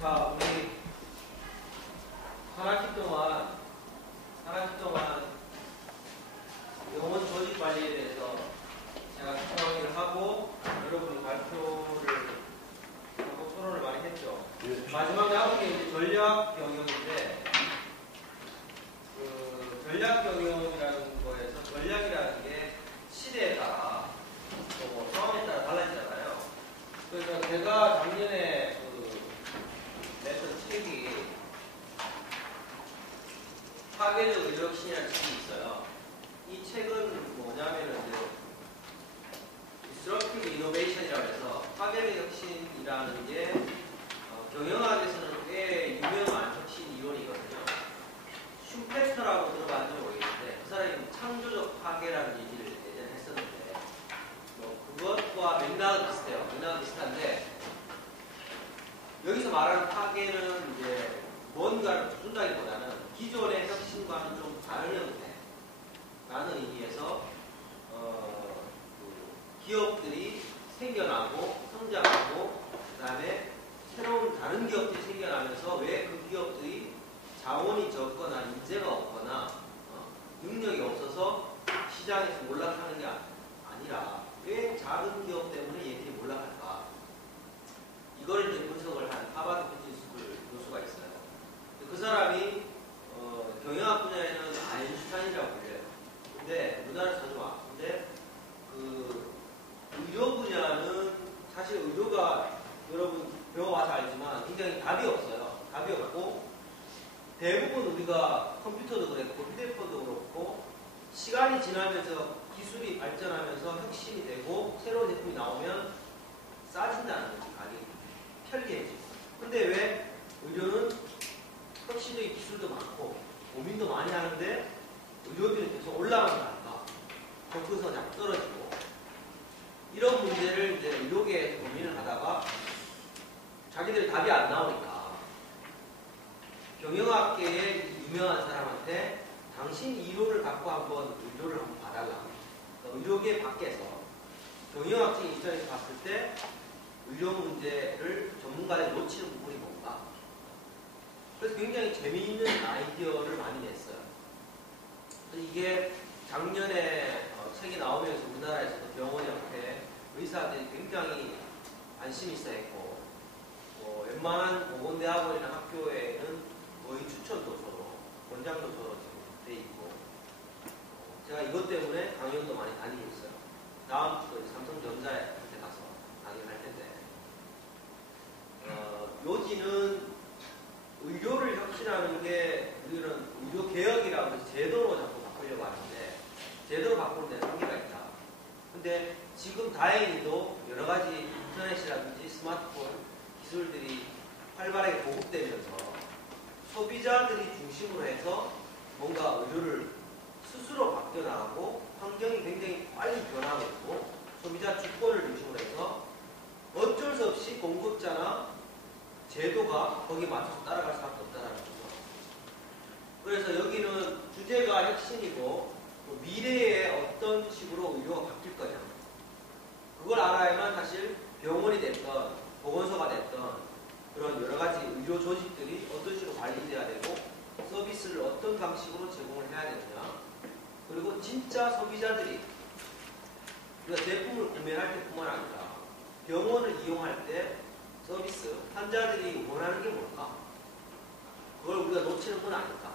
자, 우리 한 학기 동안 영혼 조직 관리에 대해서 제가 설명을 하고 여러분이 발표를 하고 토론을 많이 했죠. 마지막 나온 게 이제 전략 경영인데, 그 전략 경영이라는 거에서 전략이라는 게 시대에 따라 또 상황에 따라 달라지잖아요. 그래서 제가 작년에 냈던 책이 파괴적 의료혁신이라는 책이 있어요. 이 책은 뭐냐면은 Disruptive Innovation이라고 해서 파괴적 혁신이라는 게 경영학에서는 꽤 유명한 혁신 이론이거든요. 슈페스터라고 들어봤는지 모르겠는데 그 사람이 창조적 파괴라는 얘기를 예전에 했었는데 그것과 맥락은 비슷해요. 맥락은 비슷한데 여기서 말하는 파괴는 이제 뭔가를 부순다기보다는 기존의 혁신과는 좀 다른 형태라는 의미에서 기업들이 생겨나고 성장하고 그 다음에 새로운 다른 기업들이 생겨나면서 왜 그 기업들이 자원이 적거나 인재가 없거나 능력이 없어서 시장에서 몰락하는 게 아니라 왜 작은 기업 때문에 얘들이 몰락할까? 이걸 이제 분석을 한 하버드 비즈니스스쿨 교수가 있어요. 그 사람이 경영학 분야에는 아인슈타인이라고 불려요. 근데 우리나라에서 자주 와. 근데 그 의료 분야는 사실 의료가 여러분 배워와서 알지만 굉장히 답이 없어요. 답이 없고 대부분 우리가 컴퓨터도 그랬고 휴대폰도 그렇고 시간이 지나면서 기술이 발전하면서 혁신이 되고 새로운 제품이 나오면 싸진다는 거지, 가격이. 편리해지고. 근데 왜 의료는 혁신적인 기술도 많고 고민도 많이 하는데 의료비는 계속 올라가는 거 아닌가? 접근성이 자꾸 떨어지고. 이런 문제를 이제 의료계에서 고민을 하다가 자기들이 답이 안 나오니까 경영학계의 유명한 사람한테 당신 이론을 갖고 한번 의료를 한번 봐달라. 그러니까 의료계 밖에서 경영학적인 입장에서 봤을 때 의료 문제를 전문가들이 놓치는 부분이 뭔가. 그래서 굉장히 재미있는 아이디어를 많이 냈어요. 그래서 이게 작년에 책이 나오면서 우리나라에서도 병원 옆에 의사들이 굉장히 관심이 있어 했고, 웬만한 보건대학원이나 학교에는 거의 추천 도서로, 원장 도서로 지금 돼 있고, 제가 이것 때문에 강연도 많이 다니고 있어요. 다음 주 삼성전자에 가서 강연할 텐데, 요지는 의료를 혁신하는 게 우리는 의료 개혁이라고 해서 제도로 자꾸 바꾸려고 하는데 제도로 바꾸는 데는 한계가 있다. 근데 지금 다행히도 여러 가지 인터넷이라든지 스마트폰 기술들이 활발하게 보급되면서 소비자들이 중심으로 해서 뭔가 의료를 스스로 바뀌어나가고 환경이 굉장히 빨리 변하고 있고 소비자 주권을 중심으로 해서 어쩔 수 없이 공급자나 제도가 거기에 맞춰서 따라갈 수밖에 없다는 거죠. 그래서 여기는 주제가 혁신이고 미래에 어떤 식으로 의료가 바뀔 거냐. 그걸 알아야만 사실 병원이 됐던 보건소가 됐던 그런 여러 가지 의료 조직들이 어떤 식으로 관리돼야 되고 서비스를 어떤 방식으로 제공을 해야 되느냐. 그리고 진짜 소비자들이 우리가 제품을 구매할 때뿐만 아니라 병원을 이용할 때 서비스, 환자들이 원하는 게 뭘까? 그걸 우리가 놓치는 건 아닐까?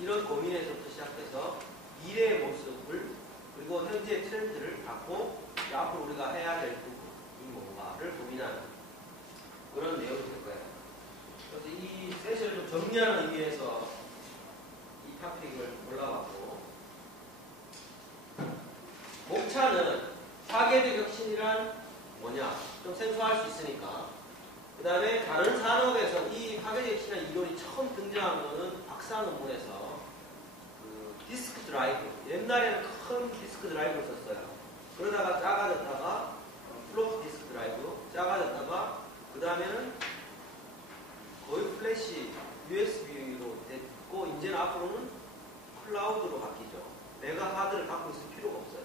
이런 고민에서부터 시작해서 미래의 모습을 그리고 현재의 트렌드를 갖고 앞으로 우리가 해야 될 부분이 뭔가를 고민하는 그런 내용이 될 거예요. 그래서 이 세션을 좀 정리하는 의미에서 이 토픽을 골라봤고 목차는 파괴적 혁신이란 뭐냐? 좀 생소할 수 있으니까 그 다음에 다른 산업에서 이 파괴적 혁신이라는 이론이 처음 등장한 거는 박사 논문에서 그 디스크 드라이브, 옛날에는 큰 디스크 드라이브를 썼어요. 그러다가 작아졌다가 플로피 디스크 드라이브, 작아졌다가 그 다음에는 거의 플래시 USB로 됐고 이제는 앞으로는 클라우드로 바뀌죠. 메가 하드를 갖고 있을 필요가 없어요.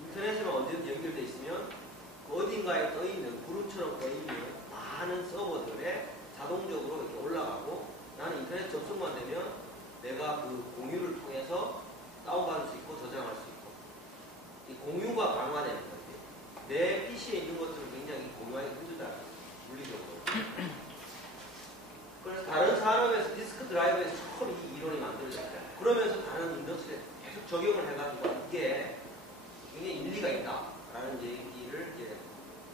인터넷에만 언제든 연결되어 있으면 그 어딘가에 떠있는 구름처럼 떠있는 많은 서버들에 자동적으로 내가 그 공유를 통해서 다운받을 수 있고 저장할 수 있고 이 공유가 강화되는 거예요. 내 PC에 있는 것들을 굉장히 공유하기 힘들다. 물리적으로. 그래서 다른 산업에서 디스크 드라이브에서 처음 이 이론이 만들어졌어요. 그러면서 다른 인더스트리에 계속 적용을 해가지고 이게 굉장히 일리가 있다라는 얘기를 이제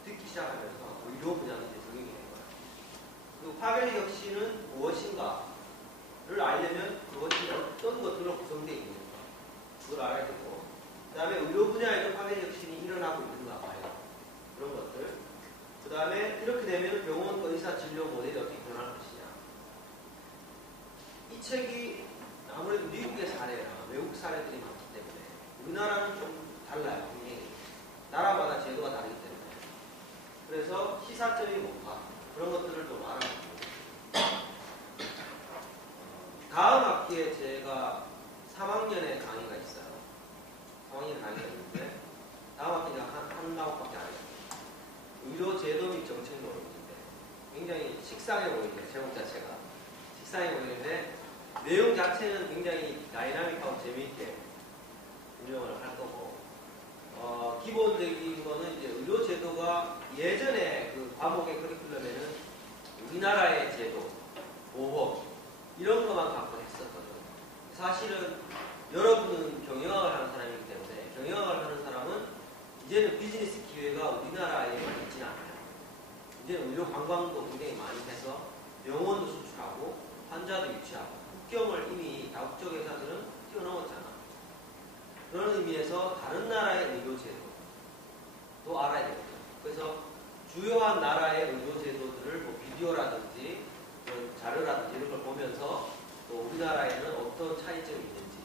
듣기 시작하면서 의료 분야에 적용이 된 거예요. 그리고 파벨리 혁신은 무엇인가를 알려면 그것이 어떤 것들로 구성되어 있는가 그걸 알아야 되고 그 다음에 의료 분야에도 파벨리 혁신이 일어나고 있는가 봐요. 그런 것들. 그 다음에 이렇게 되면 병원 의사 진료 모델이 어떻게 변할 것이냐. 이 책이 아무래도 미국의 사례나 외국 사례들이 많기 때문에 우리나라는 좀 달라요. 굉장히 나라마다 제도가 다르기 때문에. 그래서 시사점이 뭔가 그런 것들을 좀 알아보고 다음 학기에 제가 3학년에 강의가 있어요. 3학년 강의가 있는데 다음 학기가 한 과목밖에 안 해요. 의료 제도 및 정책 노릇인데 굉장히 식상해 보이네요. 제목 자체가 식상해 보이는데 내용 자체는 굉장히 다이나믹하고 재미있게 운영을 할 거고 기본적인 거는 이제 의료 제도가 예전에 그 과목의 커리큘럼에는 우리나라의 제도, 보험 이런 것만 갖고 했었거든요. 사실은 여러분은 경영학을 하는 사람이기 때문에 경영학을 하는 사람은 이제는 비즈니스 기회가 우리나라에 있지는 않아요. 이제는 의료 관광도 굉장히 많이 해서 병원도 수출하고 환자도 유치하고 국경을 이미 다국적 회사들은 뛰어넘었잖아. 그런 의미에서 다른 나라의 의료 제도도 알아야 되거든요. 그래서 주요한 나라의 의료 제도들을 뭐 비디오라든지 자료라든지 이런 걸 보면서 또 우리나라에는 어떤 차이점이 있는지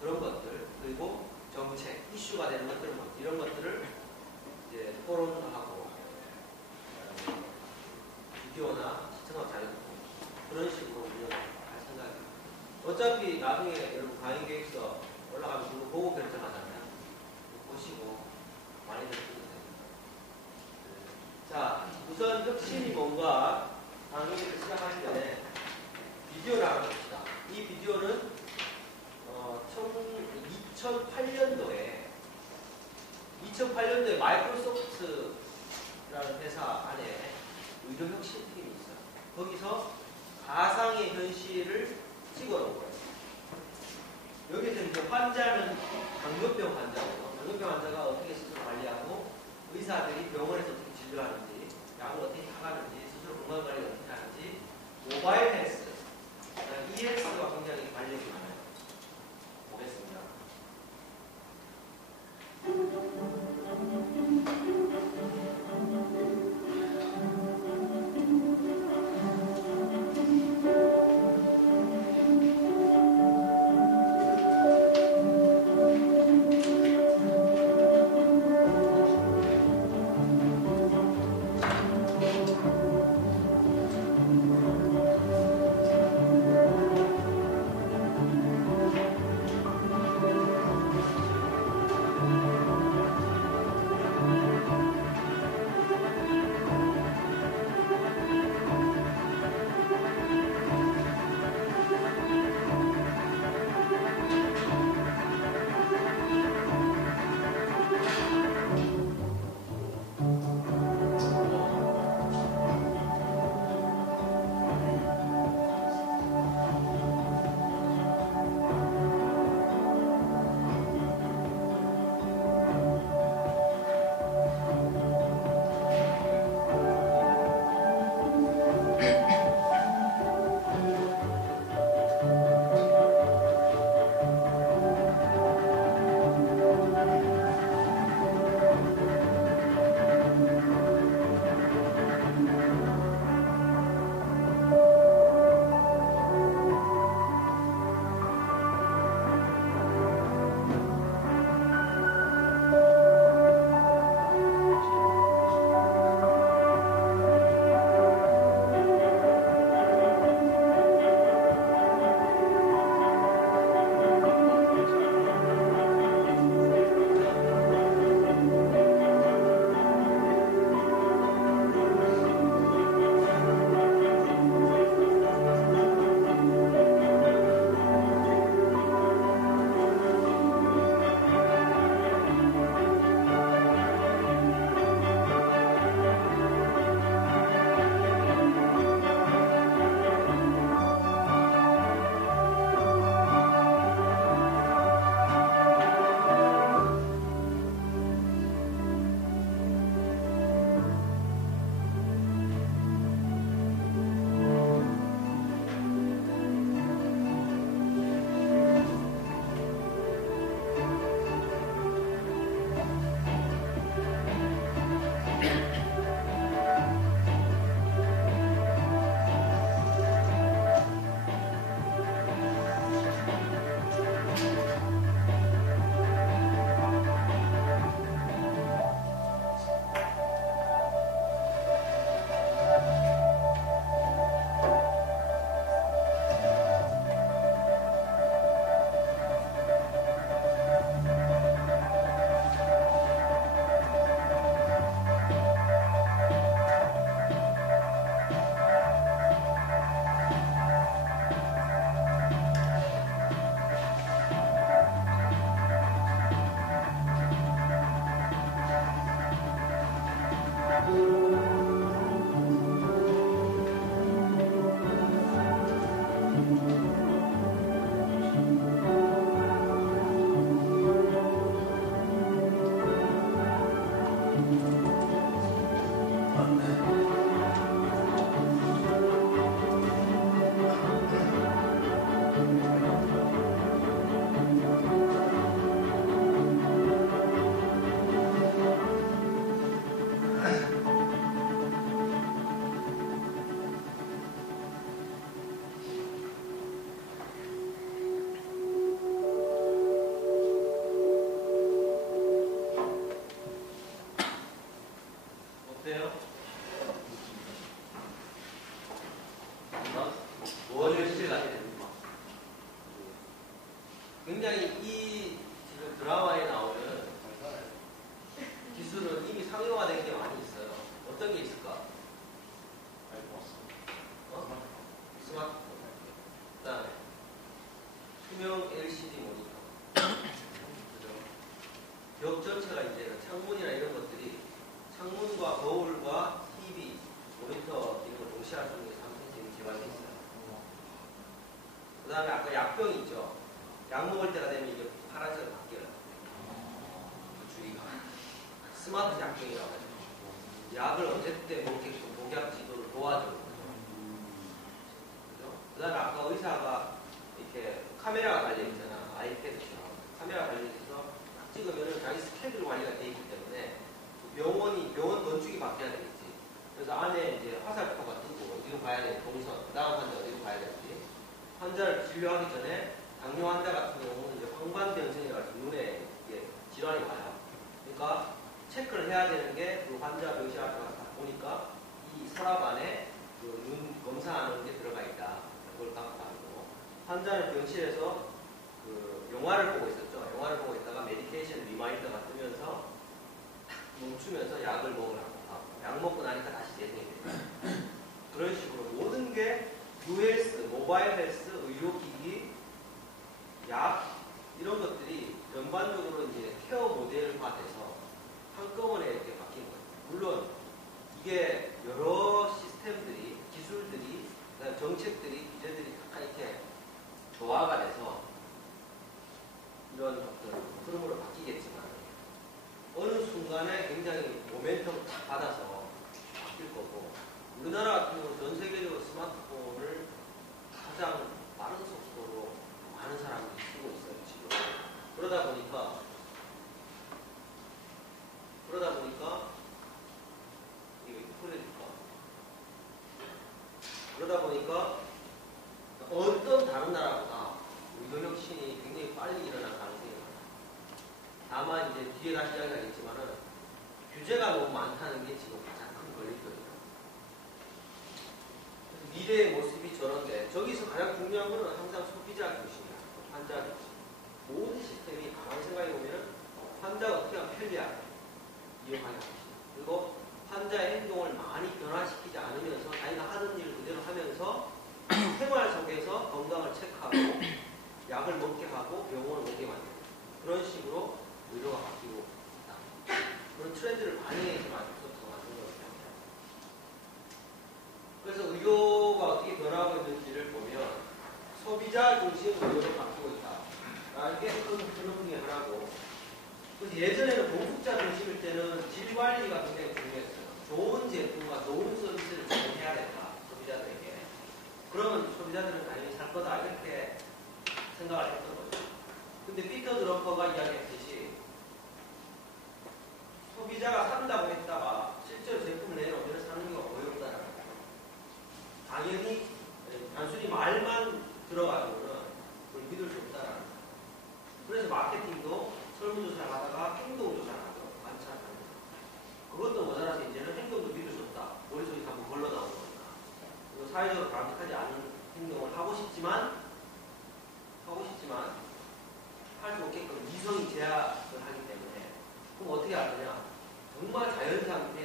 그런 것들 그리고 정책, 이슈가 되는 것들 이런 것들을 이제 토론하고 비디오나 시청각 자료 그런 식으로 운영할 생각입니다. 어차피 나중에 여러분 강의 계획서 올라가면 그거 보고 결정하잖아요. 보시고 많이들 쓰면 됩니다. 자, 우선 혁신이 뭔가 강의를 시작하기 전에 비디오를 하나 봅시다. 이 비디오는 2008년도에 마이크로소프트라는 회사 안에 의료혁신팀이 있어요. 거기서 가상의 현실을 찍어놓은 거예요. 여기서 이제 환자는 당뇨병 환자고요. 당뇨병 환자가 어떻게 스스로 관리하고 의사들이 병원에서 어떻게 진료하는지 약을 어떻게 타가는지 스스로 건강관리 어떻게 하는지 모바일 헬스 EX와 굉장히 관련이 많아요. 보겠습니다. 약병이 있죠. 약 먹을 때가 되면 이게 파란색으로 바뀌어요. 그 주의가. 스마트 약병이라고 하죠. 약을 어쨌든 먹게끔 복약 지도를 도와주는 거죠. 그 다음에 아까 의사가 이렇게 카메라가 달려있잖아. 아이패드처럼. 카메라가 달려있어서 딱 찍으면 자기 스케줄 관리가 돼 있기 때문에 병원 건축이 바뀌어야 되겠지. 그래서 안에 이제 화살표가 뜨고 어디로 가야 되는지 동선, 그 다음 환자 어디로 가야 되는지. 환자를 진료하기 전에 당뇨 환자 같은 경우는 이제 황반변성이라서 눈에 이게 질환이 와요. 그러니까 체크를 해야 되는 게 그 환자 병실 앞에 가서 보니까 이 서랍 안에 그 눈 검사하는 게 들어가 있다. 그걸 갖고 가고 환자는 병실에서 그 영화를 보고 있었죠. 영화를 보고 있다가 메디케이션 리마인더가 뜨면서 멈추면서 약을 먹으라고 하고 약 먹고 나니까 다시 재생이 돼요. 그런 식으로 모든 게 유헬스, 모바일 헬스, 의료기기, 약 이런 것들이 전반적으로 이제 케어 모델화돼서 한꺼번에 이렇게 바뀐 거예요. 물론 이게 여러 시스템들이, 기술들이, 정책들이, 규제들이 다 이렇게 조화가 돼서 이런 어떤 흐름으로 바뀌겠지만 어느 순간에 굉장히 모멘텀을 딱 받아서 바뀔 거고 우리나라 같은 경우는 전 세계적으로 스마트폰을 가장 빠른 속도로 많은 사람들이 쓰고 있어요, 지금. 그러다 보니까 이거 풀어줄까? 그러다 보니까 어떤 다른 나라보다 의료 혁신이 굉장히 빨리 일어날 가능성이 많아요. 다만 이제 뒤에 다시 이야기하겠지만은 규제가 너무 많다는 게 지금 가장 큰 걸림돌이에요. 미래의 모습이 저런데 저기서 가장 중요한 거는 항상 소비자 중심이야. 환자 중심. 모든 시스템이 가만히 생각해 보면 환자가 어떻게 하면 편리하게 이용하는 것이다. 그리고 환자의 행동을 많이 변화시키지 않으면서 자기가 하던 일을 그대로 하면서 생활 속에서 건강을 체크하고 약을 먹게 하고 병원을 오게 만드는 그런 식으로 의료가 바뀌고 있다. 그런 트렌드를 반영해서 마이크로소프트가 만든 거라고 생각합니다. 그래서 의료가 어떻게 변화하고 있는지를 보면 소비자 중심 의료로 바뀌고 있다. 이게 큰 흐름 중에 하나고 그래서 예전에는 공급자 중심일 때는 질 관리가 굉장히 중요했어요. 좋은 제품과 좋은 서비스를 제공해야 된다. 소비자들에게. 그러면 소비자들은 당연히 살 거다. 이렇게 생각을 했던 거죠. 근데 피터 드럼퍼가 이야기했듯이 소비자가 산다고 했다가 실제로 제품을 내놓으면 사는 경우가 거의 없다라는 거죠. 당연히 단순히 말만 들어가지고는 그걸 믿을 수 없다라는 거죠. 그래서 마케팅도 설문조사를 하다가 행동조사를 하죠. 관찰하는 거죠. 그것도 모자라서 이제는 행동도 믿을 수 없다. 머릿속에 자꾸 걸러 나오는 거니까. 그리고 사회적으로 바람직하지 않은 행동을 하고 싶지만 할 수 없게끔 이성이 제약을 하기 때문에 그럼 어떻게 할 거냐? 정말 자연스럽게